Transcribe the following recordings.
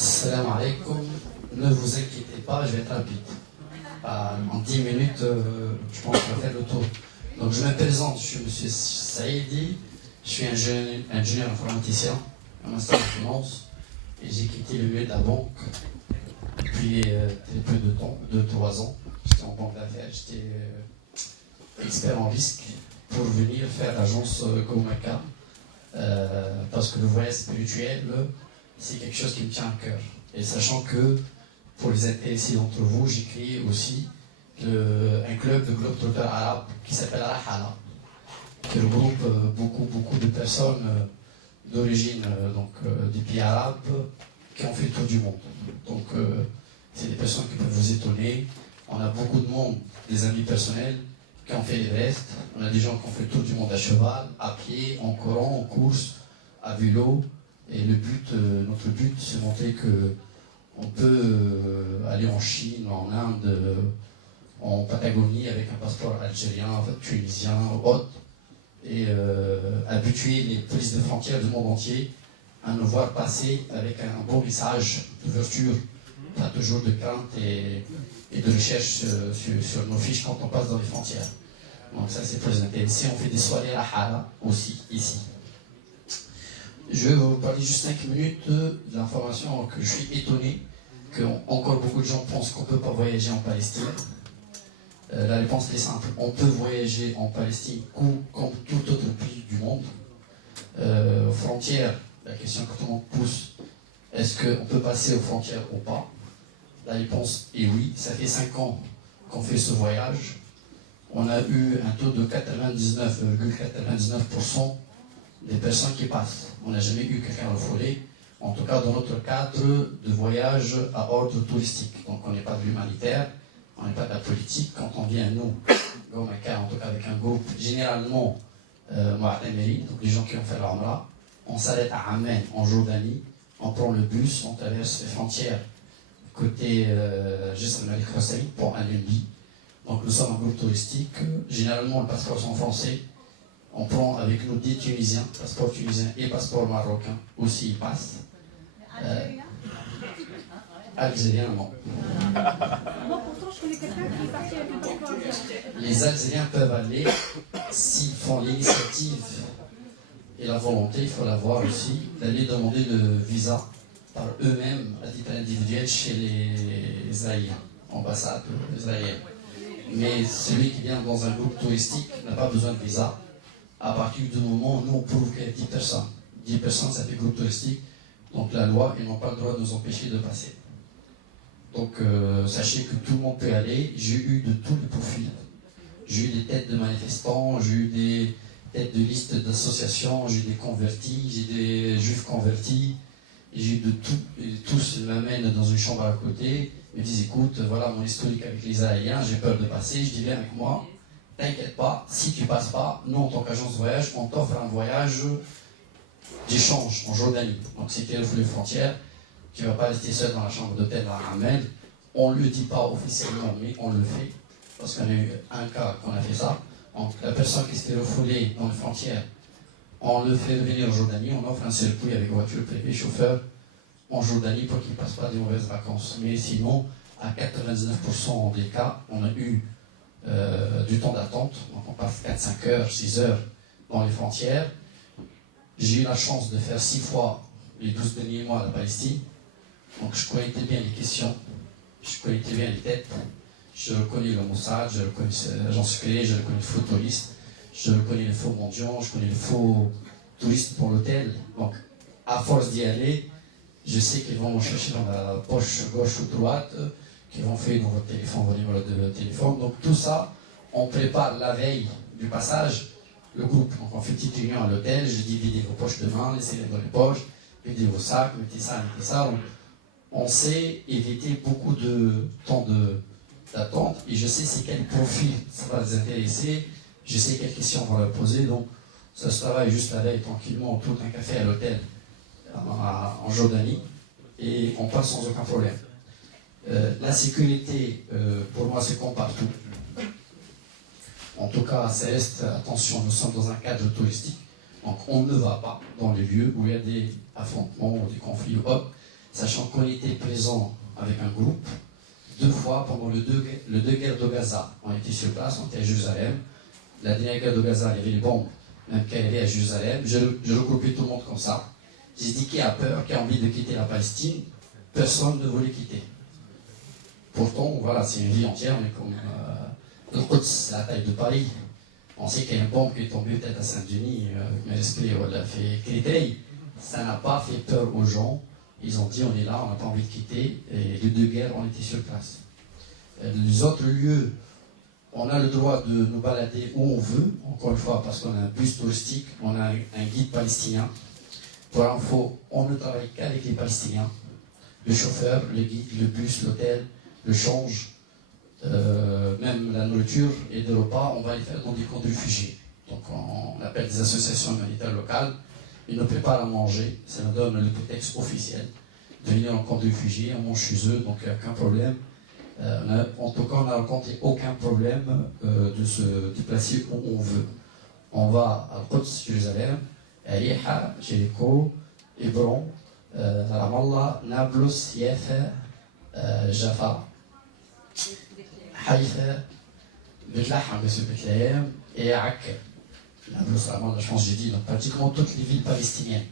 Salam alaikum. Ne vous inquiétez pas, je vais être rapide. En 10 minutes, je pense qu'on va faire le tour. Donc je me présente, je suis M. Saïdi, je suis ingénieur informaticien, en master en finance, et j'ai quitté le milieu de la banque depuis très peu de temps, 2-3 ans. J'étais en banque d'affaires, j'étais expert en risque pour venir faire l'agence Gomaka, parce que le voyage spirituel, c'est quelque chose qui me tient à cœur. Et sachant que, pour les intéressés d'entre vous, j'ai créé aussi un club de globetrotters arabes qui s'appelle Rahala, qui regroupe beaucoup de personnes d'origine des pays arabes qui ont fait le tour du monde. Donc, c'est des personnes qui peuvent vous étonner. On a beaucoup de monde, des amis personnels, qui ont fait l'Everest. On a des gens qui ont fait le tour du monde à cheval, à pied, en courant, en course, à vélo. Et notre but, c'est de montrer qu'on peut aller en Chine, en Inde, en Patagonie avec un passeport algérien, tunisien, autre, et habituer les polices de frontières du monde entier à nous voir passer avec un bon message d'ouverture, pas toujours de crainte et de recherche sur nos fiches quand on passe dans les frontières. Donc ça, c'est très intéressant. On fait des soirées à Hala aussi, ici. Je vais vous parler juste 5 minutes de l'information que je suis étonné que encore beaucoup de gens pensent qu'on ne peut pas voyager en Palestine. La réponse est simple. On peut voyager en Palestine comme tout autre pays du monde. Aux frontières, la question que tout le monde pousse, est-ce qu'on peut passer aux frontières ou pas? La réponse est oui. Ça fait 5 ans qu'on fait ce voyage. On a eu un taux de 99,99% des personnes qui passent. On n'a jamais eu quelqu'un refoulé, en tout cas dans notre cadre de voyage à ordre touristique. Donc on n'est pas de l'humanitaire, on n'est pas de la politique. Quand on vient, nous, Gomaka, en tout cas avec un groupe, généralement, Mouatameri, donc les gens qui ont fait l'Umrah, on s'arrête à Amman, en Jordanie, on prend le bus, on traverse les frontières côté Jisr al-Malik Hussein pour un lundi. Donc nous sommes un groupe touristique, généralement le passeport est en français. On prend avec nous des Tunisiens, passeport tunisien et passeport marocain, aussi ils passent. Algériens, non. Moi, pourtant, je connais quelqu'un qui est parti avec le passeport algérien. Les Algériens peuvent aller s'ils font l'initiative et la volonté, il faut l'avoir aussi, d'aller demander le visa par eux-mêmes à titre individuel chez les Israéliens, ambassade israélienne. Mais celui qui vient dans un groupe touristique n'a pas besoin de visa. À partir du moment où nous on prouve qu'il y a 10 personnes. 10 personnes, ça fait groupe touristique. Donc la loi, ils n'ont pas le droit de nous empêcher de passer. Donc sachez que tout le monde peut aller. J'ai eu de tous les profils. J'ai eu des têtes de manifestants, j'ai eu des têtes de listes d'associations, j'ai eu des convertis, j'ai des juifs convertis. J'ai eu de tout. Et tous m'amènent dans une chambre à côté. Ils me disent, écoute, voilà mon historique avec les Israéliens, j'ai peur de passer. Je dis, viens avec moi. T'inquiète pas, si tu passes pas, nous en tant qu'agence de voyage, on t'offre un voyage d'échange en Jordanie. Donc si tu es les frontières, tu ne vas pas rester seul dans la chambre d'hôtel à Amel. On ne le dit pas officiellement, mais on le fait. Parce qu'on a eu un cas qu'on a fait ça. Donc la personne qui s'était refoulée dans les frontières, on le fait venir en Jordanie, on offre un circuit avec voiture privée, chauffeur, en Jordanie pour qu'il ne passe pas des mauvaises vacances. Mais sinon, à 99% des cas, on a eu du temps d'attente, donc on passe 4-5 heures, 6 heures dans les frontières. J'ai eu la chance de faire 6 fois les 12 derniers mois à la Palestine, donc je connais bien les questions, je connais bien les têtes, je reconnais le Mossad, je reconnais l'agent secret, je reconnais les faux touristes, je reconnais les faux mendiants, je connais les faux touristes pour l'hôtel. Donc à force d'y aller, je sais qu'ils vont me chercher dans la poche gauche ou droite, qui vont faire dans votre téléphone, vos numéros de téléphone. Donc tout ça, on prépare la veille du passage, le groupe. Donc on fait une petite réunion à l'hôtel, je dis videz vos poches de main, laissez-les dans les poches, videz vos sacs, mettez ça. On sait éviter beaucoup de temps d'attente et je sais c'est quel profil ça va les intéresser, je sais quelles questions on va leur poser. Donc ça se travaille juste la veille tranquillement autour d'un café à l'hôtel en Jordanie et on passe sans aucun problème. La sécurité, pour moi, c'est comme partout. En tout cas, ça reste, attention, nous sommes dans un cadre touristique, donc on ne va pas dans les lieux où il y a des affrontements ou des conflits ou autres. sachant qu'on était présent avec un groupe 2 fois pendant les deux guerres de Gaza. On était sur place, on était à Jérusalem. La dernière guerre de Gaza, il y avait les bombes, même qu'elle avait à Jérusalem. Je regroupais tout le monde comme ça. J'ai dit qui a peur, qui a envie de quitter la Palestine, personne ne voulait quitter. Pourtant, voilà, c'est une vie entière, mais comme le Quds, c'est la taille de Paris. On sait qu'il y a une bombe qui est tombée peut-être à Saint-Denis, mais l'esprit, voilà, fait Créteil. Ça n'a pas fait peur aux gens. Ils ont dit on est là, on n'a pas envie de quitter. Et les 2 guerres, on était sur place. Les autres lieux, on a le droit de nous balader où on veut, encore une fois, parce qu'on a un bus touristique, on a un guide palestinien. Pour info, on ne travaille qu'avec les Palestiniens. Le chauffeur, le guide, le bus, l'hôtel, le change, même la nourriture et des repas, on va les faire dans des camps de réfugiés. Donc on appelle des associations humanitaires locales, ils nous préparent à manger, ça nous donne le prétexte officiel de venir en camp de réfugiés, on mange chez eux, donc il n'y a aucun problème. En tout cas, on n'a rencontré aucun problème de se déplacer où on veut. On va à Quds, Jérusalem, Ariha, Jéricho, Hébron, Ramallah, Nablus, Yafa, Jaffa, Haïfa, Bethlehem, monsieur Bethléem, et Akka. Nablus, Ramallah, je pense que j'ai dit, donc pratiquement toutes les villes palestiniennes.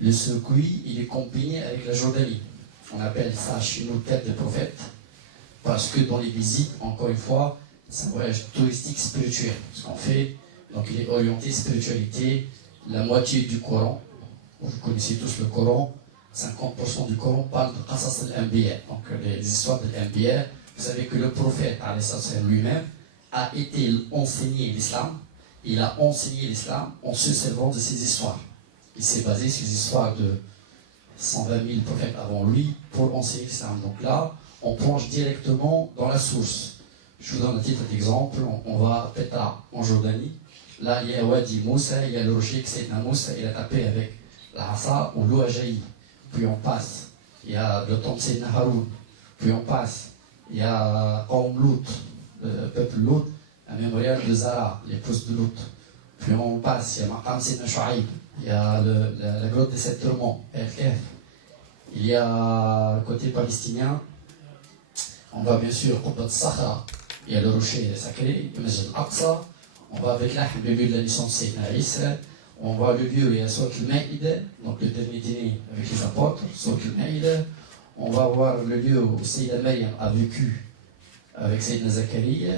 Le circuit, il est combiné avec la Jordanie. On appelle ça chez nous tête de prophète, parce que dans les visites, encore une fois, c'est un voyage touristique spirituel. Ce qu'on fait, donc il est orienté spiritualité, la moitié du Coran. Vous connaissez tous le Coran, 50% du Coran parle de Qasas al-Anbiya, donc les histoires de l'Anbiya. Vous savez que le prophète lui-même a été enseigné l'islam, il a enseigné l'islam en se servant de ces histoires. Il s'est basé sur les histoires de 120 000 prophètes avant lui pour enseigner l'islam. Donc là, on plonge directement dans la source. Je vous donne un titre d'exemple, on va à Petra, en Jordanie. Là, il y a Wadi Moussa, il y a le rocher que Sayyidina Moussa, il a tapé avec la Hassa où l'eau a jailli. Puis on passe, il y a le temple Sayyidina Haroun. Puis on passe, il y a Qawm Lut, le peuple Lut, un mémorial de Zara, l'épouse de Lut. Puis on passe, il y a Maqam Sayyidina Shu'aib, il y a la grotte des 7 tourments, El-Kef. Il y a le côté palestinien, on va bien sûr Qubbat Sakhra, il y a le rocher sacré, le Masjid al-Aqsa. On va avec là, le lieu de la naissance de Sayyidina Isa. On va le lieu, il y a Souk al-Maïda, donc le dernier dîner avec les apôtres, Souk al-Maïda. On va voir le lieu où Sayyidina Maryam a vécu avec Sayyidina Zakaria,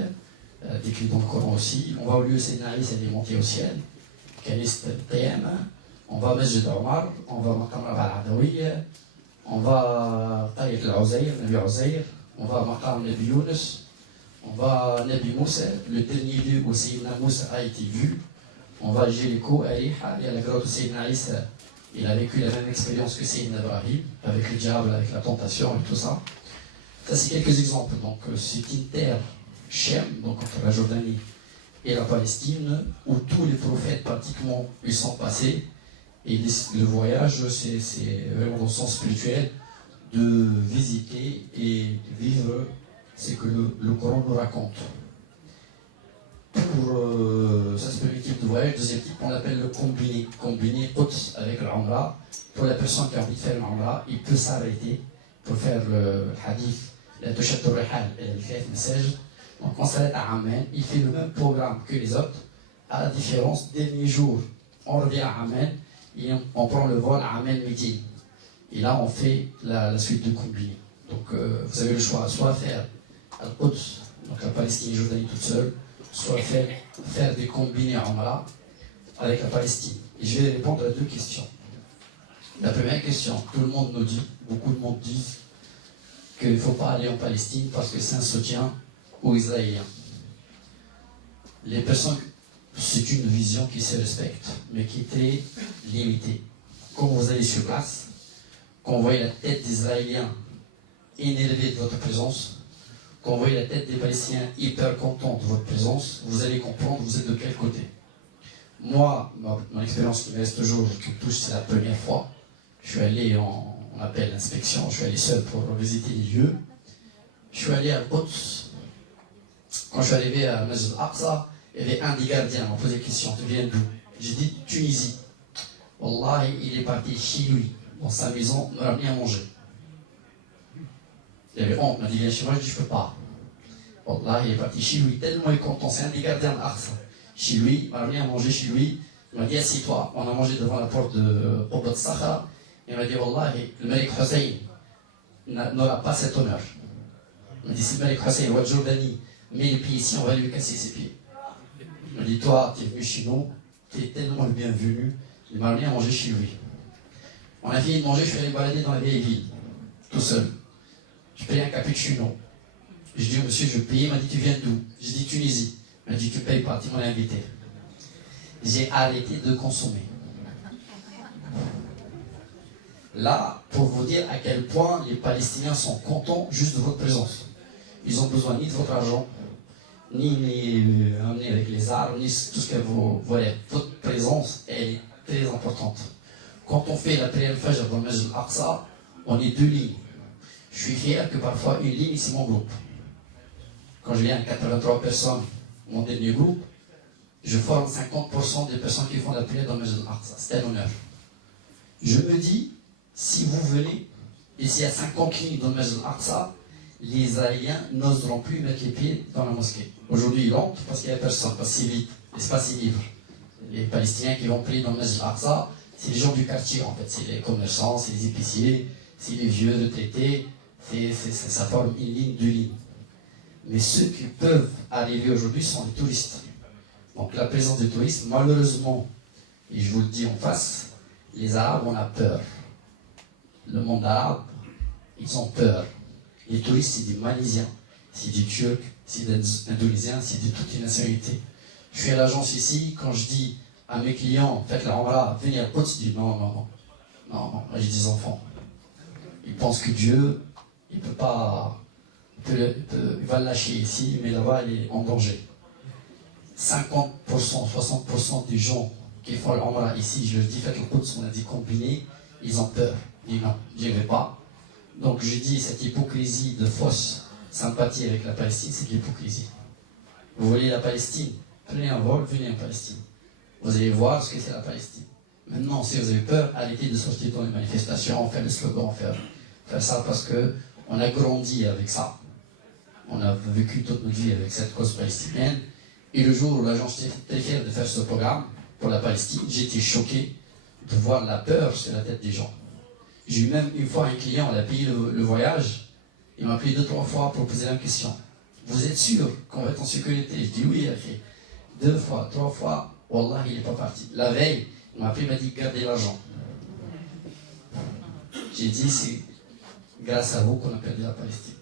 décrit dans le Coran aussi. On va au lieu où Sayyidina Isa est monté au ciel, Kanist al-Qiyama. On va à Masjid Omar, on va à Maqam Rab'a al-Adawiya. On va à Tariq al-Uzayr, Nabi Uzayr. On va à Maqam Nabi Yunus. On va à Nabi Moussa, le dernier lieu où Sayyidina Moussa a été vu. On va à Jéricho, Ariha, il y a la grotte où Sayyidina Isa. Il a vécu la même expérience que Sayyidina Ibrahim, avec le diable, avec la tentation et tout ça. Ça, c'est quelques exemples. Donc, c'est une terre, Shem, donc entre la Jordanie et la Palestine, où tous les prophètes, pratiquement, ils sont passés. Et le voyage, c'est vraiment dans le sens spirituel de visiter et vivre ce que le Coran nous raconte. Pour ça, c'est une équipe de voyage. Deuxième type, on l'appelle le combiné. Combiné Quds avec l'Umrah. Pour la personne qui a envie de faire l'Umrah, il peut s'arrêter pour faire le hadith, la Toshat al-Rihal et le Khayf Message. Donc on s'arrête à Amman, il fait le même programme que les autres, à la différence, dernier jour, on revient à Amman et on prend le vol à Amman midi. Et là, on fait la suite de combiné. Donc vous avez le choix, soit faire Al-Quds, donc la Palestine et Jordanie toute seule, soit faire des combinés en Umrah avec la Palestine. Et je vais répondre à 2 questions. La première question, tout le monde nous dit, beaucoup de monde disent qu'il ne faut pas aller en Palestine parce que c'est un soutien aux Israéliens. Les personnes, c'est une vision qui se respecte, mais qui est très limitée. Quand vous allez sur place, quand vous voyez la tête des Israéliens énervée de votre présence, quand vous voyez la tête des Palestiniens hyper contents de votre présence, vous allez comprendre vous êtes de quel côté. Moi, mon expérience qui me reste toujours, qui me touche, c'est la première fois. Je suis allé on appelle l'inspection, je suis allé seul pour visiter les lieux. Je suis allé à Quds. Quand je suis arrivé à Masjid al-Aqsa, il y avait un des gardiens, m'a posé la question, tu viens d'où? J'ai dit Tunisie. Wallahi, il est parti chez lui, dans sa maison, me ramener à manger. Il avait honte, il m'a dit viens chez moi, je dis je peux pas. Wallah, il est parti chez lui, tellement il est content, c'est un des gardiens de l'Aqsa. Chez lui, il m'a ramené à manger chez lui, il m'a dit assieds-toi, on a mangé devant la porte de Qubbat Sakhra, il m'a dit Wallahi, le Malik Hussein n'aura pas cet honneur. Il m'a dit si le Malik Hussein, roi de Jordanie, met les pieds ici, on va lui casser ses pieds. Il m'a dit toi, tu es venu chez nous, tu es tellement le bienvenu, il m'a ramené à manger chez lui. On a fini de manger, je suis allé me balader dans la vieille ville, tout seul. Je payais un cappuccino. Je dis au monsieur, je paye, il m'a dit tu viens d'où? J'ai dit Tunisie. Il m'a dit tu payes pas, tu m'en as invité. J'ai arrêté de consommer. Là, pour vous dire à quel point les Palestiniens sont contents juste de votre présence. Ils ont besoin ni de votre argent, ni amener avec les armes, ni tout ce que vous voyez. Votre présence, elle est très importante. Quand on fait la prière Fajr dans le Masjid al-Aqsa, on est 2 lignes. Je suis fier que parfois une ligne, c'est mon groupe. Quand je viens à 83 personnes, mon dernier groupe, je forme 50% des personnes qui font la prière dans le Masjid al-Aqsa. C'est un honneur. Je me dis, si vous venez, et s'il y a 50 lignes dans le Masjid al-Aqsa, les Israéliens n'oseront plus mettre les pieds dans la mosquée. Aujourd'hui, ils entrent parce qu'il n'y a personne, parce que c'est vide, l'espace est libre. Les Palestiniens qui vont prier dans le Masjid al-Aqsa, c'est les gens du quartier en fait, c'est les commerçants, c'est les épiciers, c'est les vieux retraités, ça forme une ligne, 2 lignes. Mais ceux qui peuvent arriver aujourd'hui sont les touristes. Donc la présence des touristes, malheureusement, et je vous le dis en face, les Arabes, on a peur. Le monde arabe, ils ont peur. Les touristes, c'est des Malaisiens, c'est des Turcs, c'est des Indonésiens, c'est de toutes les nationalités. Je suis à l'agence ici, quand je dis à mes clients, faites la Umrah, venez à Quds, je dis non, j'ai des enfants. Ils pensent que Dieu, il peut pas, il va le lâcher ici, mais là-bas, il est en danger. 50%, 60% des gens qui font l'Umrah ici, je leur dis, faites le Quds, on a dit combiné, ils ont peur. Ils disent non, je n'y vais pas. Donc je dis, cette hypocrisie de fausse sympathie avec la Palestine, c'est de l'hypocrisie. Vous voyez la Palestine, prenez un vol, venez en Palestine. Vous allez voir ce que c'est la Palestine. Maintenant, si vous avez peur, arrêtez de sortir dans les manifestations, faire des slogans, faire ça parce qu'on a grandi avec ça. On a vécu toute notre vie avec cette cause palestinienne. Et le jour où l'agence était très fière de faire ce programme pour la Palestine, j'étais choqué de voir la peur sur la tête des gens. J'ai eu même une fois un client, il a payé le voyage, il m'a appelé 2-3 fois pour poser la question. Vous êtes sûr qu'on va être en sécurité? Je dis oui, il a fait 2 fois, 3 fois, wallah, il n'est pas parti. La veille, il m'a appelé, il m'a dit gardez l'argent. J'ai dit c'est grâce à vous qu'on a perdu la Palestine.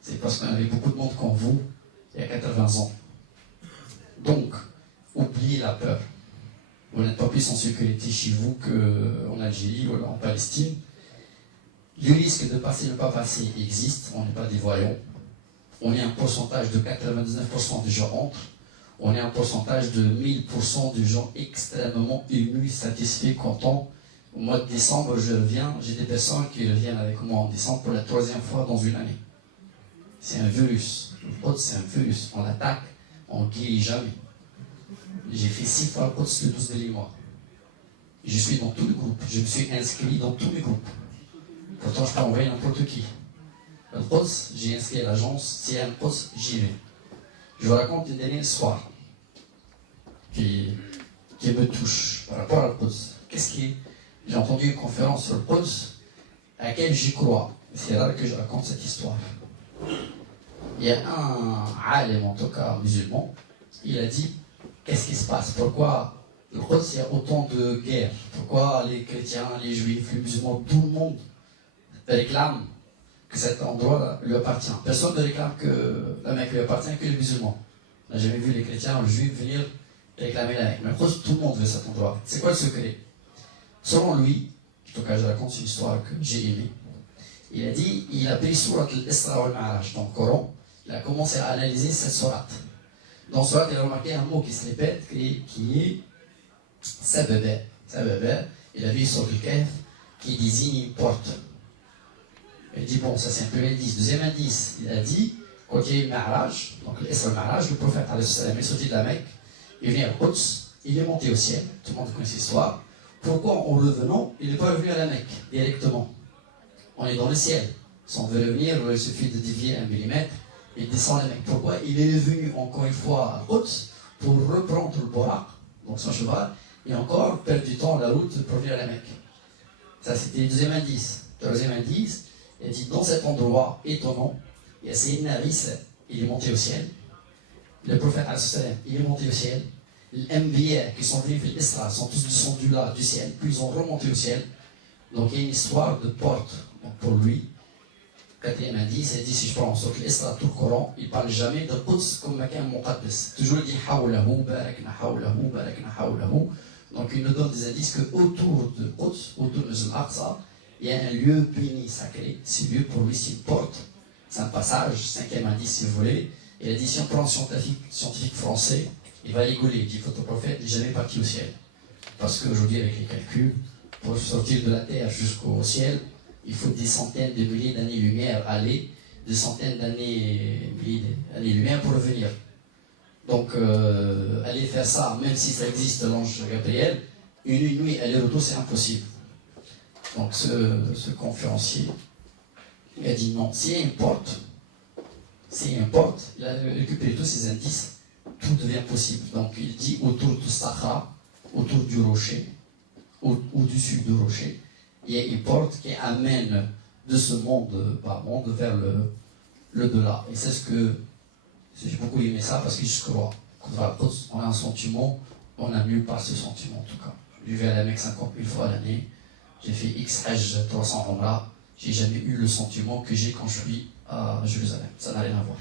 C'est parce qu'on avait beaucoup de monde comme vous il y a 80 ans. Donc, oubliez la peur. Vous n'êtes pas plus en sécurité chez vous qu'en Algérie ou en Palestine. Le risque de passer, ne pas passer existe. On n'est pas des voyants. On est un pourcentage de 99% des gens entrent. On est un pourcentage de 1000% de gens extrêmement émus, satisfaits, contents. Au mois de décembre, je reviens. J'ai des personnes qui reviennent avec moi en décembre pour la 3e fois dans une année. C'est un virus. C'est un virus. On l'attaque, on ne guérit jamais. J'ai fait 6 fois le Quds le 12 derniers mois. Je suis dans tous les groupes. Je me suis inscrit dans tous les groupes. Pourtant, je peux envoyer n'importe qui. Le Quds, j'ai inscrit à l'agence. S'il y a un Quds, j'y vais. Je vous raconte une dernière histoire qui me touche par rapport à le Quds. J'ai entendu une conférence sur le Quds à laquelle j'y crois. C'est rare que je raconte cette histoire. Il y a un alim, en tout cas musulman, il a dit qu'est-ce qui se passe? Pourquoi le Quds, il y a autant de guerres? Pourquoi les chrétiens, les juifs, les musulmans, tout le monde réclame que cet endroit lui appartient? Personne ne réclame que la Mecque lui appartient, que les musulmans. On n'a jamais vu les chrétiens ou les juifs venir réclamer la Mecque. Mais le Quds, tout le monde veut cet endroit. C'est quoi le secret? Selon lui, en tout cas je raconte une histoire que j'ai aimée, il a dit, il a pris Surat al-Isra wal-Ma'raj dans le Coran, il a commencé à analyser cette sourate. Dans ce sourate, il a remarqué un mot qui se répète, qui est Sababa. Sababa, il a vu sur le Kahf, qui désigne une porte. Il dit, bon, ça c'est un premier indice. Deuxième indice, il a dit, quand il y a eu le Ma'raj, donc l'Isra wal-Ma'raj, le prophète est sorti de la Mecque, il est venu à Quds, il est monté au ciel, tout le monde connaît cette histoire. Pourquoi en revenant, il n'est pas revenu à la Mecque directement? On est dans le ciel. Si on veut revenir, il suffit de dévier 1 millimètre et descend la Mecque. Pourquoi? Il est venu encore une fois à Quds pour reprendre le Borak, donc son cheval, et encore perdre du temps la route pour venir à la Mecque. Ça, c'était le deuxième indice. Le troisième indice, il dit dans cet endroit étonnant, il y a Sayyidina Isa, il est monté au ciel. Le prophète, il est monté au ciel. Les Anbiya qui sont venus vers l'Isra sont tous descendus là du ciel, puis ils ont remonté au ciel. Donc il y a une histoire de porte pour lui. Quatrième indice, il dit si je prends sur l'Isra, tout le Coran, il ne parle jamais de Quds comme Makan Muqaddas. Toujours il dit Hawlahu, Barakna Hawlahu, Barakna Hawlahu. Donc il nous donne des indices qu'autour de Quds, autour de Al-Aqsa, il y a un lieu béni, sacré. Ce lieu pour lui c'est une porte, c'est un passage. Cinquième indice si vous voulez. Et la si on prend scientifique français, il va rigoler, il dit votre prophète n'est jamais parti au ciel. Parce qu'aujourd'hui avec les calculs, pour sortir de la terre jusqu'au ciel, il faut des centaines de milliers d'années-lumière aller, des centaines d'années-lumière pour revenir. Donc, aller faire ça, même si ça existe, l'ange Gabriel, une nuit aller-retour, c'est impossible. Donc, ce conférencier, il a dit non, s'il y a une porte, il a récupéré tous ces indices, tout devient possible. Donc, il dit autour du Sahara, autour du rocher, au-dessus du rocher, il y a une porte qui amène de ce monde, vers le delà. Et c'est ce que j'ai beaucoup aimé ça parce que je crois qu'on a un sentiment, on n'a nulle part ce sentiment en tout cas. Je vais à la Mecque 50 000 fois à l'année, j'ai fait X Hajj 300 Umrah, j'ai jamais eu le sentiment que j'ai quand je suis à Jérusalem. Ça n'a rien à voir.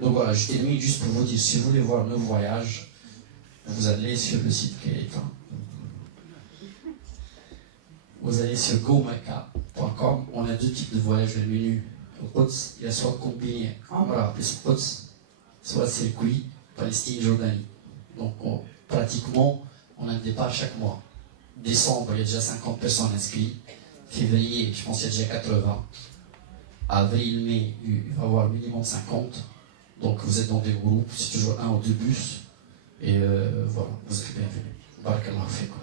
Donc voilà, je termine juste pour vous dire, si vous voulez voir nos voyages, vous allez sur le site qui est éteint. Vous allez sur gomaka.com, on a deux types de voyages le menu. Au Quds, il y a soit combiné Umrah plus Quds, soit circuit Palestine-Jordanie. Donc pratiquement, on a un départ chaque mois. Décembre, il y a déjà 50 personnes inscrites. Février, je pense qu'il y a déjà 80. Avril, mai, il va y avoir minimum 50. Donc vous êtes dans des groupes, c'est toujours 1 ou 2 bus. Et voilà, vous êtes bienvenus. Barakallahu fikum.